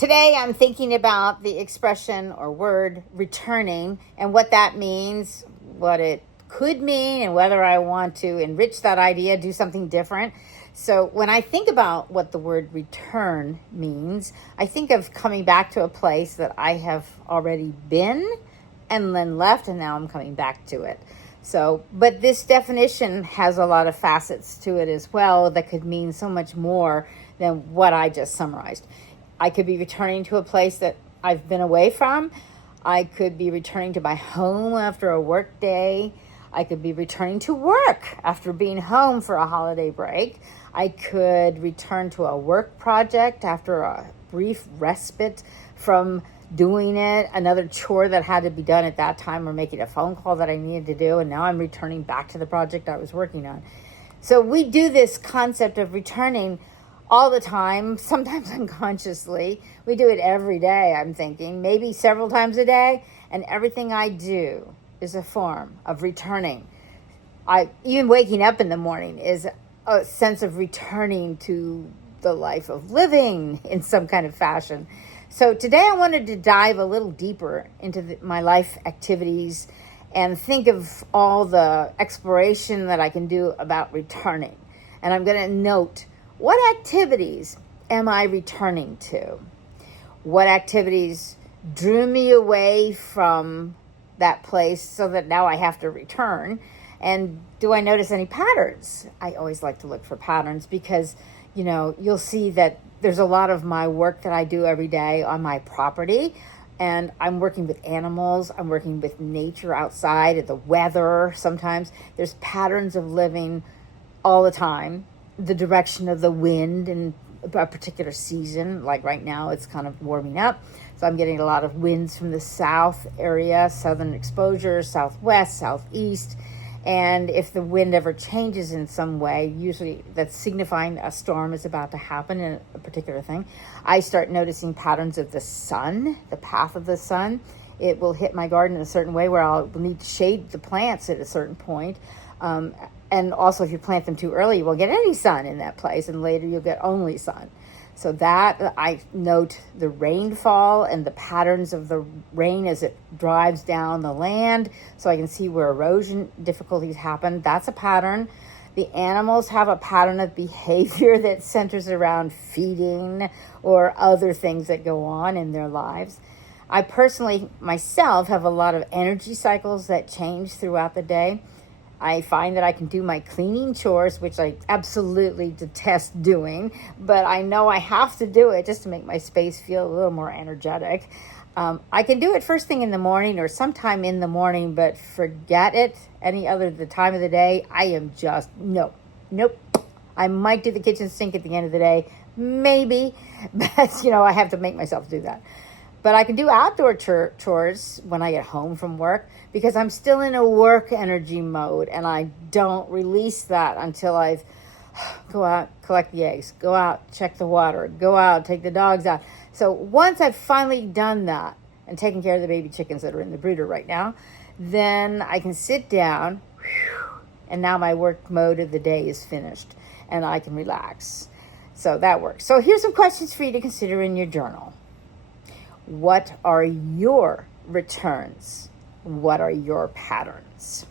Today I'm thinking about the expression or word returning and what that means, what it could mean, and whether I want to enrich that idea, do something different. So when I think about what the word return means, I think of coming back to a place that I have already been and then left, and now I'm coming back to it. So, but this definition has a lot of facets to it as well that could mean so much more than what I just summarized. I could be returning to a place that I've been away from. I could be returning to my home after a work day. I could be returning to work after being home for a holiday break. I could return to a work project after a brief respite from doing it, another chore that had to be done at that time, or making a phone call that I needed to do, and now I'm returning back to the project I was working on. So we do this concept of returning all the time, sometimes unconsciously. We do it every day, I'm thinking, maybe several times a day, and everything I do is a form of returning. Even waking up in the morning is a sense of returning to the life of living in some kind of fashion. So today I wanted to dive a little deeper into my life activities and think of all the exploration that I can do about returning. And I'm going to note, what activities am I returning to? What activities drew me away from that place so that now I have to return? And do I notice any patterns? I always like to look for patterns because, you'll see that there's a lot of my work that I do every day on my property. And I'm working with animals. I'm working with nature outside and the weather. Sometimes there's patterns of living all the time. The direction of the wind in a particular season, like right now, it's kind of warming up. So I'm getting a lot of winds from the south area, southern exposure, southwest, southeast. And if the wind ever changes in some way, usually that's signifying a storm is about to happen in a particular thing. I start noticing patterns of the sun, the path of the sun. It will hit my garden in a certain way where I'll need to shade the plants at a certain point. And also, if you plant them too early, you won't get any sun in that place, and later you'll get only sun. So that, I note the rainfall and the patterns of the rain as it drives down the land, so I can see where erosion difficulties happen. That's a pattern. The animals have a pattern of behavior that centers around feeding or other things that go on in their lives. I personally, myself, have a lot of energy cycles that change throughout the day. I find that I can do my cleaning chores, which I absolutely detest doing, but I know I have to do it just to make my space feel a little more energetic. I can do it first thing in the morning or sometime in the morning, but forget it any other the time of the day. I am just, nope. I might do the kitchen sink at the end of the day, maybe, but I have to make myself do that. But I can do outdoor chores when I get home from work because I'm still in a work energy mode, and I don't release that until I've go out, collect the eggs, go out, check the water, go out, take the dogs out. So once I've finally done that and taken care of the baby chickens that are in the brooder right now, then I can sit down, and now my work mode of the day is finished, and I can relax. So that works. So here's some questions for you to consider in your journal. What are your returns? What are your patterns?